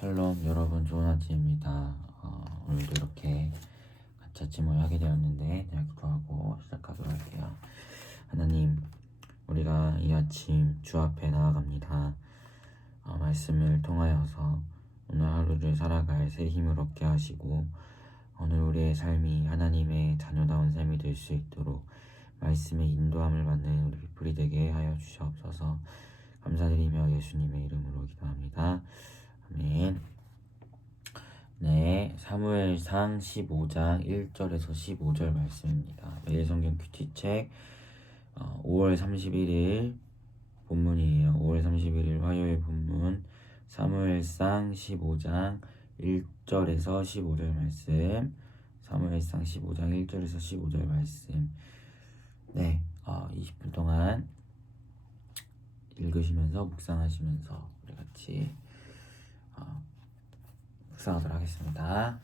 샬롬 여러분, 좋은 아침입니다. 오늘도 이렇게 같이 아침 모여 하게 되었는데 잘 기도하고 시작하도록 할게요. 하나님, 우리가 이 아침 주 앞에 나아갑니다. 말씀을 통하여서 오늘 하루를 살아갈 새 힘을 얻게 하시고 오늘 우리의 삶이 하나님의 자녀다운 삶이 될 수 있도록 말씀의 인도함을 받는 우리 피플이 되게 하여 주시옵소서. 감사드리며 예수님의 이름으로 기도합니다. 아멘. 네, 사무엘상 15장 1절에서 15절 말씀입니다. 매일 성경 큐티책 5월 31일 본문이에요. 5월 31일 화요일 본문 사무엘상 15장 1절에서 15절 말씀. 사무엘상 15장 1절에서 15절 말씀. 네, 20분 동안 읽으시면서 묵상하시면서 우리 같이 묵상하도록 하겠습니다.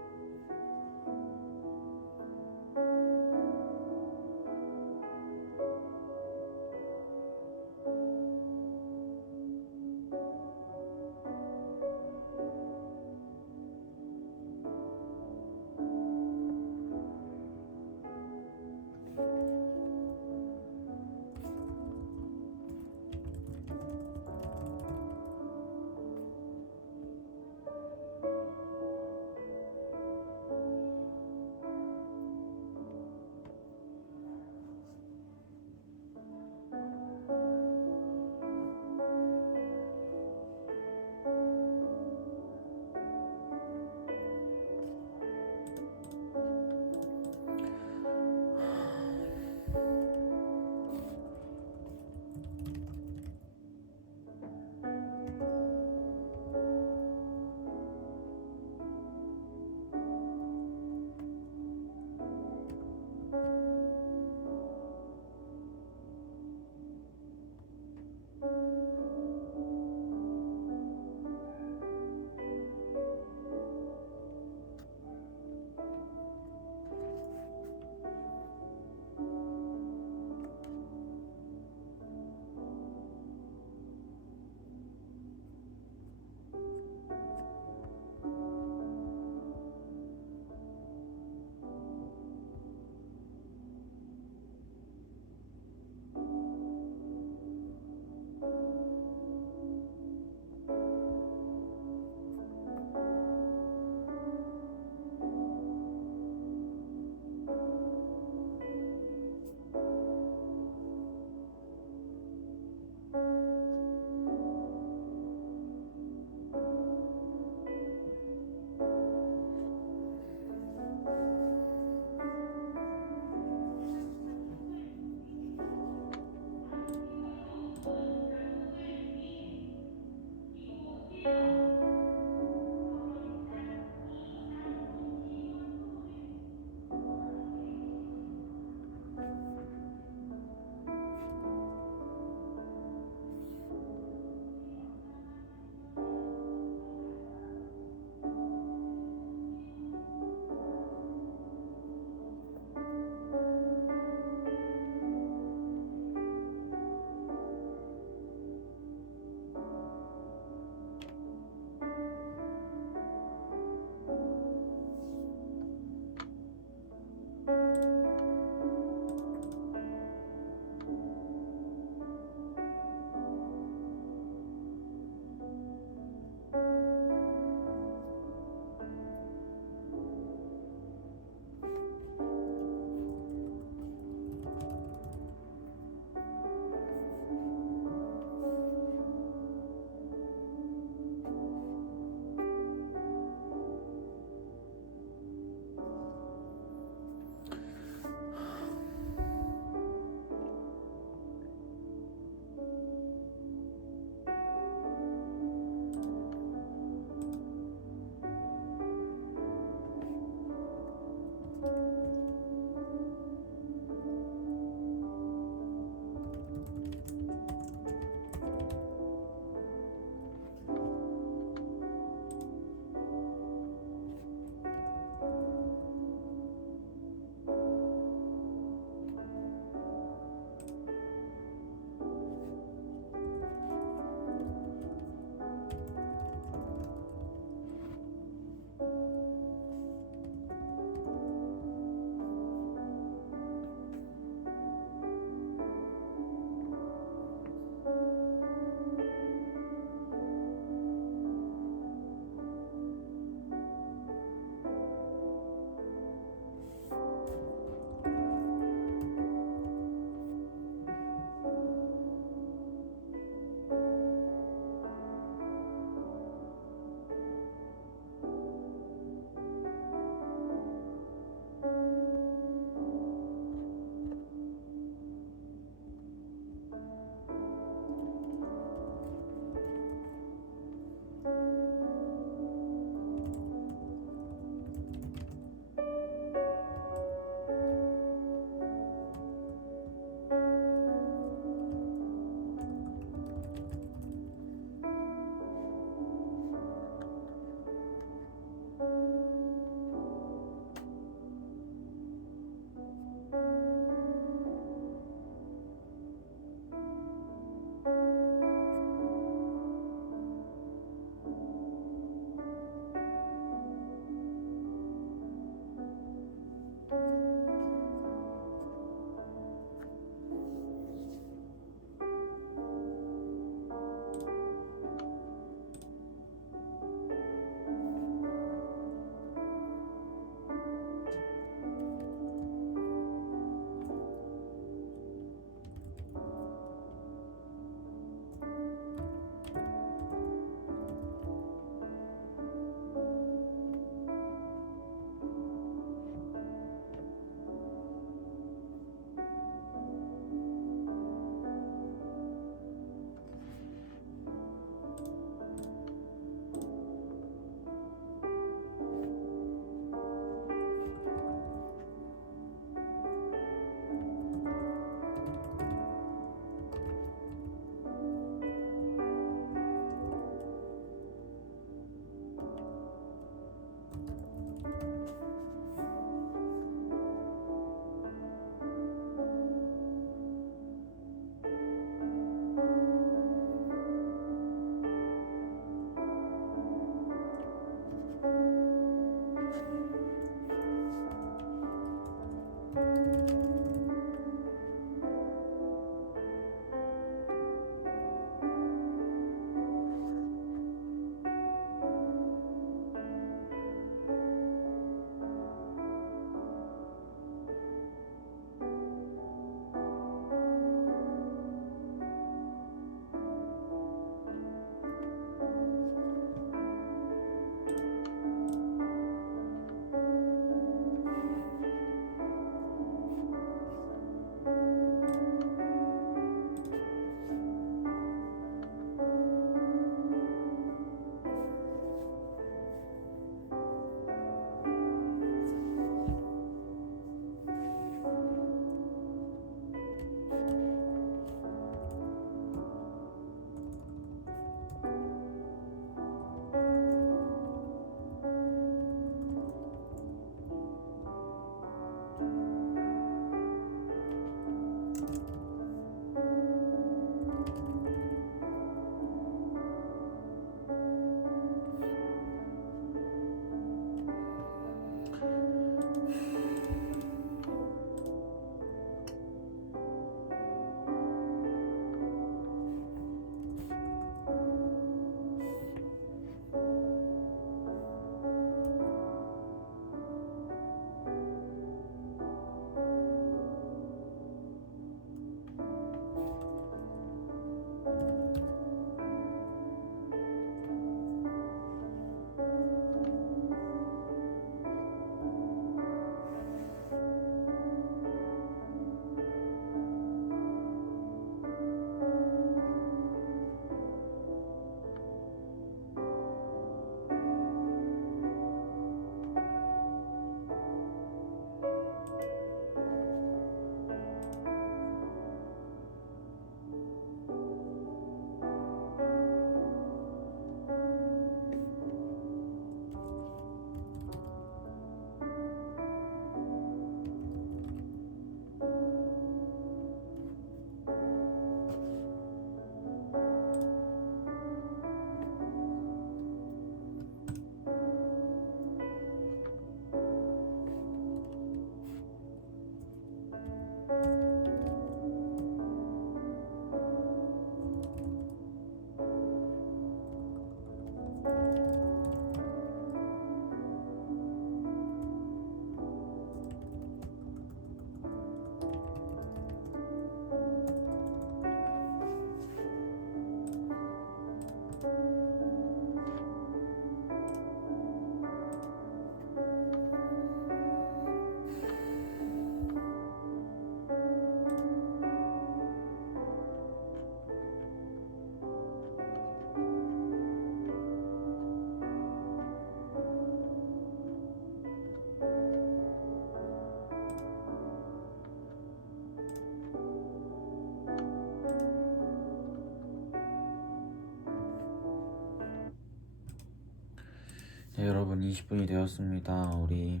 네, 여러분 20분이 되었습니다. 우리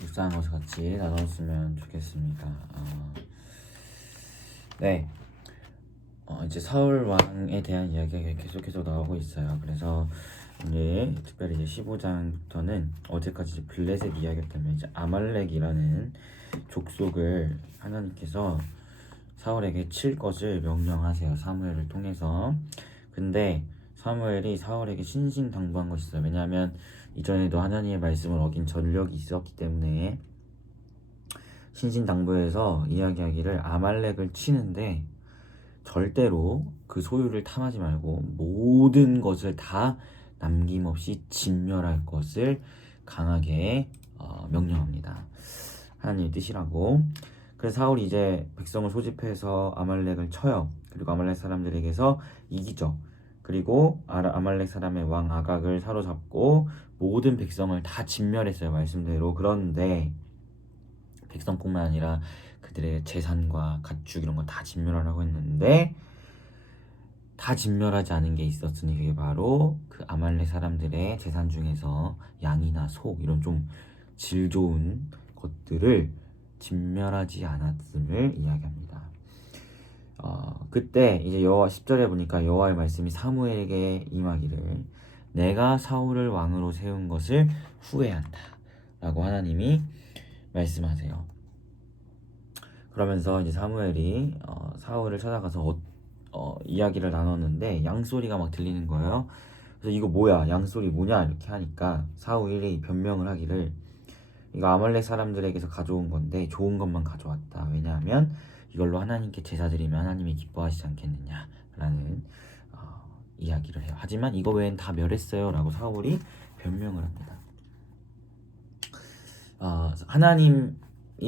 묵상한 것을 같이 나눴으면 좋겠습니다. 네, 이제 사울 왕에 대한 이야기가 계속해서 나오고 있어요. 그래서 오늘 특별히 이제 15장부터는 어제까지 이제 블레셋 이야기였다면 이제 아말렉이라는 족속을 하나님께서 사울에게 칠 것을 명령하세요. 사무엘을 통해서. 근데 사무엘이 사울에게 신신당부한 것이 있어요. 왜냐하면 이전에도 하나님의 말씀을 어긴 전력이 있었기 때문에 신신당부에서 이야기하기를 아말렉을 치는데 절대로 그 소유를 탐하지 말고 모든 것을 다 남김없이 진멸할 것을 강하게 명령합니다. 하나님의 뜻이라고. 그래서 사울이 이제 백성을 소집해서 아말렉을 쳐요. 그리고 아말렉 사람들에게서 이기죠. 그리고 아말렉 사람의 왕 아각을 사로잡고 모든 백성을 다 진멸했어요. 말씀대로. 그런데 백성뿐만 아니라 그들의 재산과 가축 이런 거 다 진멸하라고 했는데 다 진멸하지 않은 게 있었으니 그게 바로 그 아말렉 사람들의 재산 중에서 양이나 소 이런 좀 질 좋은 것들을 진멸하지 않았음을 이야기합니다. 그때 이제 여호와 10절에 보니까 여호와의 말씀이 사무엘에게 임하기를 내가 사울을 왕으로 세운 것을 후회한다 라고 하나님이 말씀하세요. 그러면서 이제 사무엘이 사울을 찾아가서 이야기를 나눴는데 양소리가 막 들리는 거예요. 그래서 이거 뭐야, 양소리 뭐냐 이렇게 하니까 사울이 변명을 하기를 이거 아말렉 사람들에게서 가져온 건데 좋은 것만 가져왔다. 왜냐하면 이걸로 하나님께 제사 드리면 하나님이 기뻐하시지 않겠느냐라는 이야기를 해요. 하지만 이거 외엔 다 멸했어요 라고 사울이 변명을 합니다. 하나님이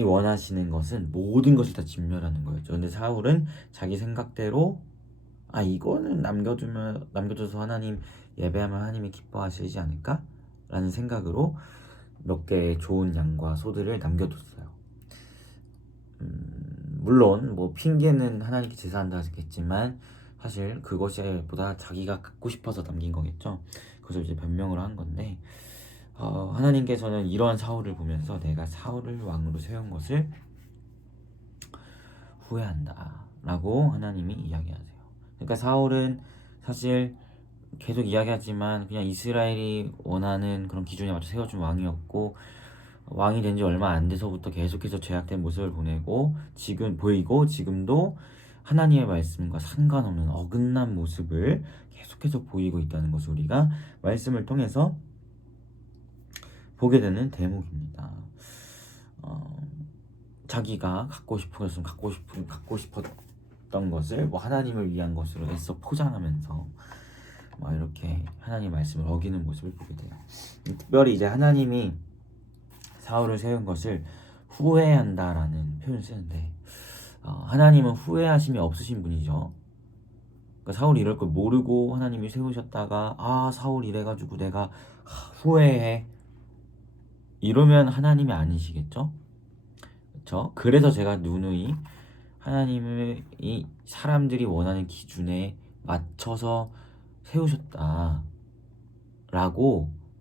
원하시는 것은 모든 것을 다 진멸하는 거였죠. 근데 사울은 자기 생각대로 이거는 남겨줘서 하나님 예배하면 하나님이 기뻐하시지 않을까? 라는 생각으로 몇 개의 좋은 양과 소들을 남겨뒀어요. 물론 뭐 핑계는 하나님께 제사한다 했겠지만 사실 그것이 보다 자기가 갖고 싶어서 남긴 거겠죠. 그래서 이제 변명을 한 건데 하나님께서는 이러한 사울을 보면서 내가 사울을 왕으로 세운 것을 후회한다 라고 하나님이 이야기하세요. 그러니까 사울은 사실 계속 이야기하지만 그냥 이스라엘이 원하는 그런 기준에 맞춰 세워준 왕이었고 왕이 된 지 얼마 안 돼서부터 계속해서 죄악된 모습을 보이고 지금도 하나님의 말씀과 상관없는 어긋난 모습을 계속해서 보이고 있다는 것을 우리가 말씀을 통해서 보게 되는 대목입니다. 자기가 갖고 싶었던 것을 뭐 하나님을 위한 것으로 애써 포장하면서 막 이렇게 하나님 말씀을 어기는 모습을 보게 돼요. 특별히 이제 하나님이 사울을 세운 것을 후회한다라는 표현을 쓰는데 하나님은 후회하심이 없으신 분이죠. 그러니까 사울이 이럴 걸 모르고 하나님이 세우셨다가 사울 이래가지고 내가 후회해 이러면 하나님이 아니시겠죠? 그렇죠? 그래서 제가 누누이 하나님을 이 사람들이 원하는 기준에 맞춰서 세우셨다라고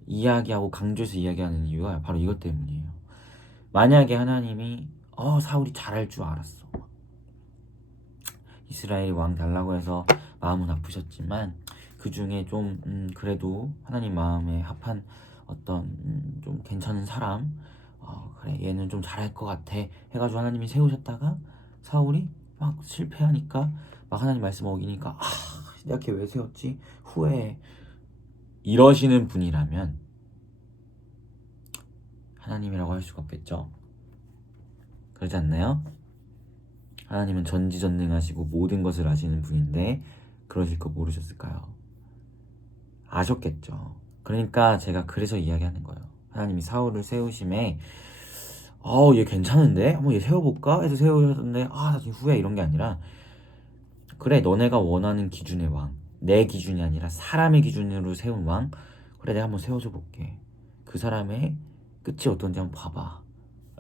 이야기하고 강조해서 이야기하는 이유가 바로 이것 때문이에요. 만약에 하나님이 사울이 잘할 줄 알았어. 이스라엘 왕 달라고 해서 마음은 아프셨지만 그 중에 좀 그래도 하나님 마음에 합한 어떤 좀 괜찮은 사람 그래 얘는 좀 잘할 것 같아 해가지고 하나님이 세우셨다가 사울이 막 실패하니까 막 하나님 말씀 어기니까 내가 걔 왜 세웠지? 후회해. 이러시는 분이라면 하나님이라고 할 수가 없겠죠. 그렇지 않나요? 하나님은 전지전능하시고 모든 것을 아시는 분인데 그러실 거 모르셨을까요? 아셨겠죠. 그러니까 제가 그래서 이야기하는 거예요. 하나님이 사울을 세우심에 얘 괜찮은데? 한번 얘 세워볼까? 해서 세우셨는데 나중에 후회 이런 게 아니라 그래 너네가 원하는 기준의 왕 내 기준이 아니라 사람의 기준으로 세운 왕 그래 내가 한번 세워줘 볼게. 그 사람의 끝이 어떤지 한번 봐봐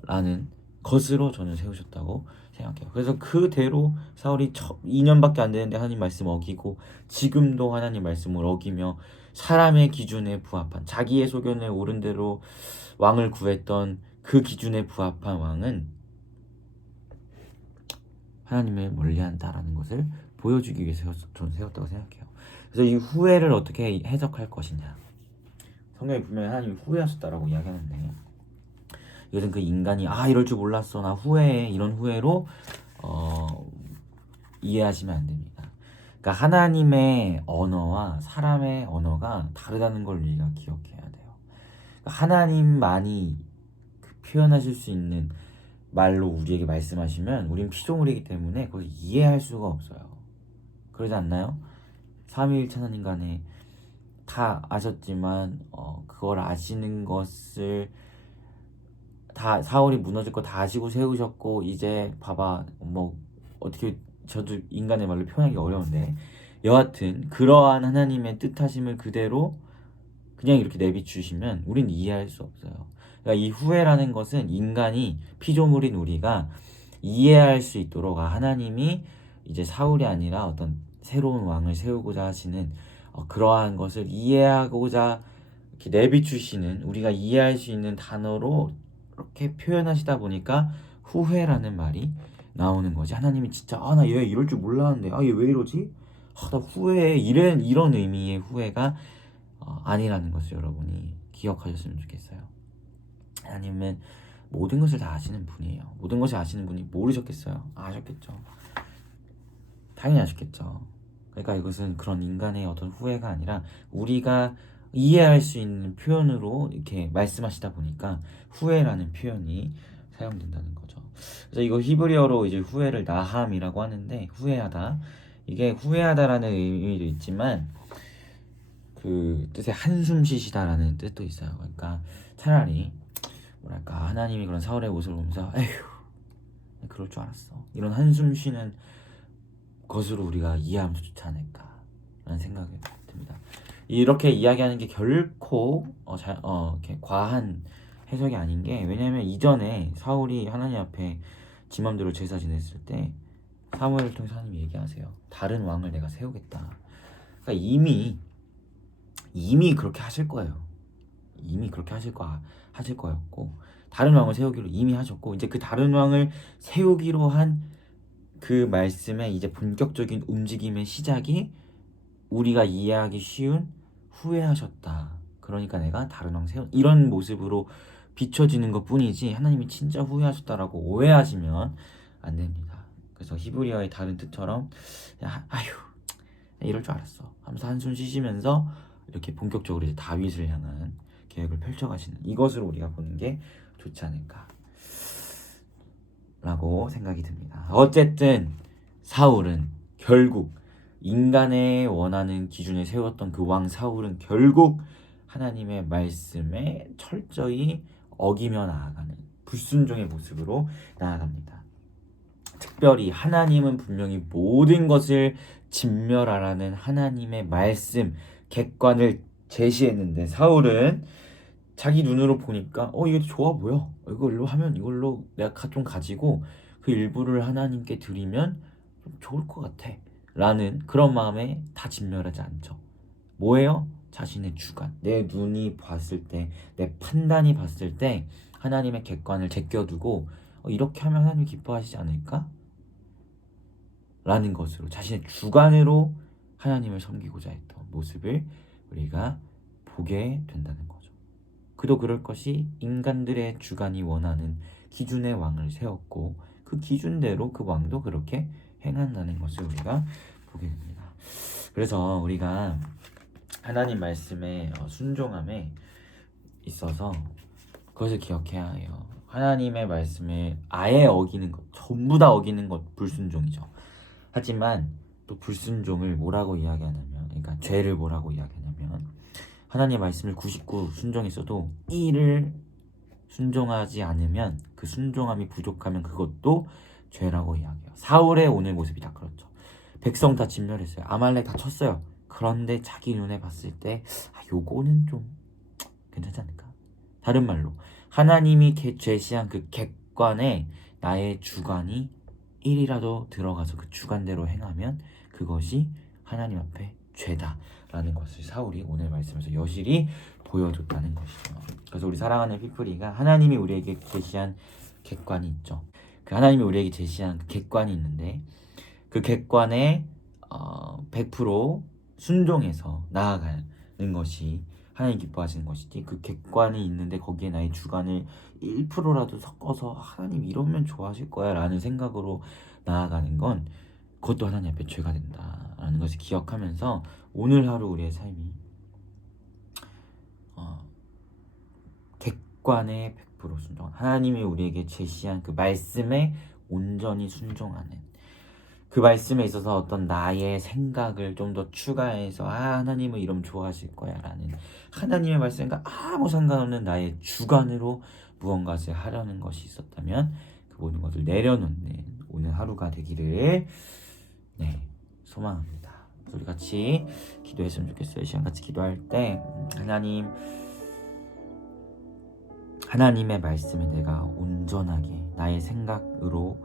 라는 것으로 저는 세우셨다고 생각해요. 그래서 그대로 사울이 2년밖에 안 되는데 하나님 말씀 어기고 지금도 하나님 말씀을 어기며 사람의 기준에 부합한 자기의 소견에 옳은 대로 왕을 구했던 그 기준에 부합한 왕은 하나님을 멀리한다라는 것을 보여주기 위해서 저는 세웠다고 생각해요. 그래서 이 후회를 어떻게 해석할 것이냐. 성경에 분명히 하나님이 후회하셨다라고 이야기하는데 이것은 그 인간이 이럴 줄 몰랐어 나 후회해 이런 후회로 이해하시면 안 됩니다. 그러니까 하나님의 언어와 사람의 언어가 다르다는 걸 우리가 기억해야 돼요. 그러니까 하나님만이 표현하실 수 있는 말로 우리에게 말씀하시면 우린 피조물이기 때문에 그걸 이해할 수가 없어요. 그러지 않나요? 삼위일체 하나님 간에 다 아셨지만 그걸 아시는 것을 다 사울이 무너질 거 다 아시고 세우셨고 이제 봐봐 뭐 어떻게 저도 인간의 말로 표현하기 어려운데 여하튼 그러한 하나님의 뜻하심을 그대로 그냥 이렇게 내비추시면 우린 이해할 수 없어요. 그러니까 이 후회라는 것은 인간이 피조물인 우리가 이해할 수 있도록 하나님이 이제 사울이 아니라 어떤 새로운 왕을 세우고자 하시는 그러한 것을 이해하고자 이렇게 내비추시는 우리가 이해할 수 있는 단어로 이렇게 표현하시다 보니까 후회라는 말이 나오는 거지. 하나님이 진짜 나 얘 이럴 줄 몰랐는데 얘 왜 이러지? 나 후회해 이런 의미의 후회가 아니라는 것을 여러분이 기억하셨으면 좋겠어요. 하나님은 모든 것을 다 아시는 분이에요. 모든 것을 아시는 분이 모르셨겠어요? 아셨겠죠. 당연히 아셨겠죠. 그러니까 이것은 그런 인간의 어떤 후회가 아니라 우리가 이해할 수 있는 표현으로 이렇게 말씀하시다 보니까 후회라는 표현이 사용된다는 거죠. 그래서 이거 히브리어로 이제 후회를 나함이라고 하는데 후회하다 이게 후회하다라는 의미도 있지만 그 뜻의 한숨 쉬시다라는 뜻도 있어요. 그러니까 차라리 뭐랄까 하나님이 그런 사울의 모습을 보면서 에휴 그럴 줄 알았어 이런 한숨 쉬는 것으로 우리가 이해하면 좋지 않을까라는 생각이 듭니다. 이렇게 이야기하는 게 결코 이렇게 과한 해석이 아닌 게 왜냐하면 이전에 사울이 하나님 앞에 지 맘대로 제사 지냈을 때 사무엘을 통해서 하나님이 얘기하세요. 다른 왕을 내가 세우겠다. 그러니까 이미 그렇게 하실 거예요. 이미 그렇게 하실 거였고 다른 왕을 세우기로 이미 하셨고 이제 그 다른 왕을 세우기로 한 그 말씀의 이제 본격적인 움직임의 시작이 우리가 이해하기 쉬운 후회하셨다. 그러니까 내가 다른 왕 세운 이런 모습으로 비춰지는 것 뿐이지 하나님이 진짜 후회하셨다라고 오해하시면 안 됩니다. 그래서 히브리어의 다른 뜻처럼 이럴 줄 알았어 하면서 한숨 쉬시면서 이렇게 본격적으로 이제 다윗을 향한 계획을 펼쳐가시는 이것을 우리가 보는 게 좋지 않을까 라고 생각이 듭니다. 어쨌든 사울은 결국 인간의 원하는 기준에 세웠던 그 왕 사울은 결국 하나님의 말씀에 철저히 어기며 나아가는 불순종의 모습으로 나아갑니다. 특별히 하나님은 분명히 모든 것을 진멸하라는 하나님의 말씀 객관을 제시했는데 사울은 자기 눈으로 보니까 이게 좋아 보여. 이걸로 하면 이걸로 내가 좀 가지고 그 일부를 하나님께 드리면 좀 좋을 것 같아 라는 그런 마음에 다 진멸하지 않죠. 뭐예요? 자신의 주관, 내 눈이 봤을 때, 내 판단이 봤을 때 하나님의 객관을 제껴두고 이렇게 하면 하나님이 기뻐하시지 않을까? 라는 것으로 자신의 주관으로 하나님을 섬기고자 했던 모습을 우리가 보게 된다는 거죠. 그도 그럴 것이 인간들의 주관이 원하는 기준의 왕을 세웠고 그 기준대로 그 왕도 그렇게 행한다는 것을 우리가 보게 됩니다. 그래서 우리가 하나님 말씀에 순종함에 있어서 그것을 기억해야 해요. 하나님의 말씀을 아예 어기는 것, 전부 다 어기는 것 불순종이죠. 하지만 또 불순종을 뭐라고 이야기하냐면 그러니까 죄를 뭐라고 이야기하냐면 하나님의 말씀을 99 순종했어도 1을 순종하지 않으면 그 순종함이 부족하면 그것도 죄라고 이야기해요. 사울의 오늘 모습이 다 그렇죠. 백성 다 진멸했어요. 아말렉 다 쳤어요. 그런데 자기 눈에 봤을 때 요거는 좀 괜찮지 않을까? 다른 말로 하나님이 제시한 그 객관에 나의 주관이 1이라도 들어가서 그 주관대로 행하면 그것이 하나님 앞에 죄다라는 것을 사울이 오늘 말씀에서 여실히 보여줬다는 것이죠. 그래서 우리 사랑하는 피플이가 하나님이 우리에게 제시한 객관이 있죠. 그 하나님이 우리에게 제시한 그 객관이 있는데 그 객관에 100% 순종해서 나아가는 것이 하나님 기뻐하시는 것이지, 그 객관이 있는데 거기에 나의 주관을 1%라도 섞어서 하나님 이러면 좋아하실 거야 라는 생각으로 나아가는 건 그것도 하나님 앞에 죄가 된다라는 것을 기억하면서 오늘 하루 우리의 삶이 객관에 100% 순종, 하나님이 우리에게 제시한 그 말씀에 온전히 순종하는, 그 말씀에 있어서 어떤 나의 생각을 좀 더 추가해서 하나님은 이러면 좋아하실 거야 라는 하나님의 말씀과 아무 상관없는 나의 주관으로 무언가를 하려는 것이 있었다면 그 모든 것을 내려놓는 오늘 하루가 되기를 소망합니다. 우리 같이 기도했으면 좋겠어요. 이 시간 같이 기도할 때 하나님의 말씀에 내가 온전하게 나의 생각으로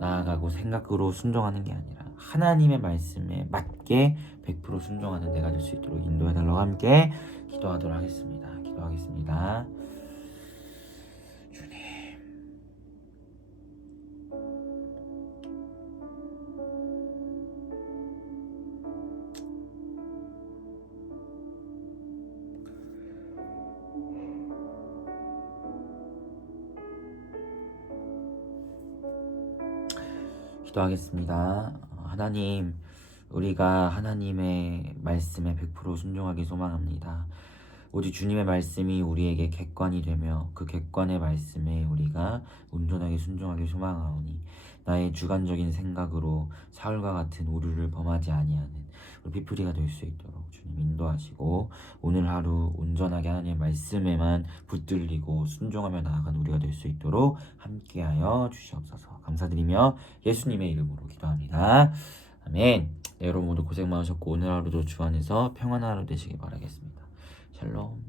나아가고 생각으로 순종하는 게 아니라 하나님의 말씀에 맞게 100% 순종하는 내가 될 수 있도록 인도해달라고 함께 기도하도록 하겠습니다. 기도하겠습니다. 주님, 기도하겠습니다. 하나님, 우리가 하나님의 말씀에 100% 순종하기 소망합니다. 오직 주님의 말씀이 우리에게 객관이 되며 그 객관의 말씀에 우리가 온전하게 순종하기 소망하오니 나의 주관적인 생각으로 사울과 같은 오류를 범하지 아니하는 우리 피플이가 될 수 있도록 주님 인도하시고 오늘 하루 온전하게 하나님의 말씀에만 붙들리고 순종하며 나아간 우리가 될 수 있도록 함께하여 주시옵소서. 감사드리며 예수님의 이름으로 기도합니다. 아멘. 여러분 모두 고생 많으셨고 오늘 하루도 주 안에서 평안한 하루 되시길 바라겠습니다. 샬롬.